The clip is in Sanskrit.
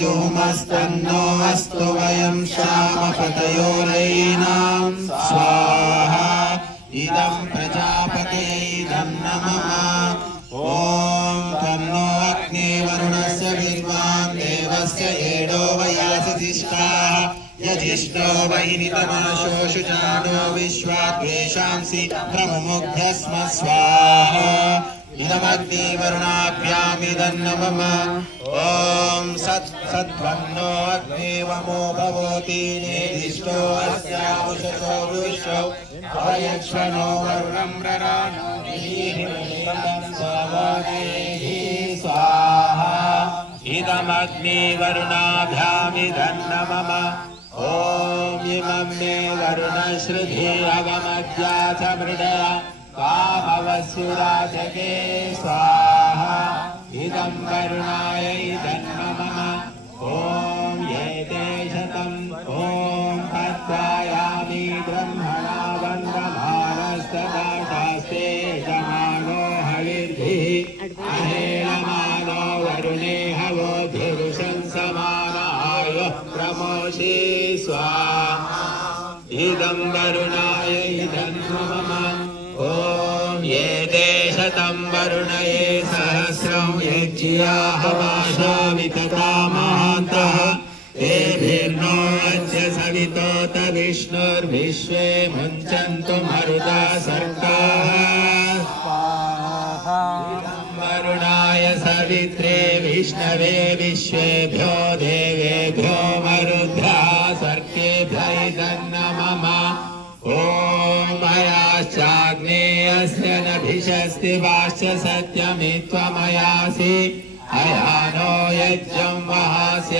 जुहुमस्तन्नो अस्तु वयं श्यामपतयोरयीनां स्वाहा इदं प्रजापतये इदं नमः ॐ तन्नो अग्निर्वरुणस्य विद्वान् देवस्य एडो वयासतिष्ठाः यजिष्ठो वैनितमाशो शुचानो विश्वाद्वेषांसि प्रमुग्धस्म स्वाहा इदमग्निवरुणाभ्यामिदं नमः ॐ सत्वन्नो अग्निवमो भवति नेदिष्टो अस्यावुषसो वृषो अवयक्ष्मणो वरुणं रराणो स्वाहा इदमग्निवरुणाभ्यामिदं नमः ॐ इमं मे वरुणश्रुधि अवमद्याथ मृडया कामवस्युराजके स्वाहा इदं वरुणाय इदं नमः ॐ एते शतम् ॐ पद्मायामि ब्रह्मणा वन्दमानस्तदा शास्ते जमानो हविर्भिः अहेळमानो वरुणे हवोभिरुशंसमानाय प्रमोषे स्वाहा इदं वरुणाय इदं नमः ॐ एते शतं वरुणये सहस्रं यज्ञियाहमाशा वितता महान्तः तेभिर्नो अद्य सवितोत विष्णुर्विश्वे मुञ्चन्तु मरुता सर्गाः वरुणाय सवित्रे विष्णवे विश्वेभ्यो देवेभ्यो मरुद्भ्यः सर्गेभ्यः इदं नमः ॐ मयाश्चाग्नेयस्य नभिषस्ति वाश्च सत्यमित्वमयासि अयानो यज्ञं वहास्य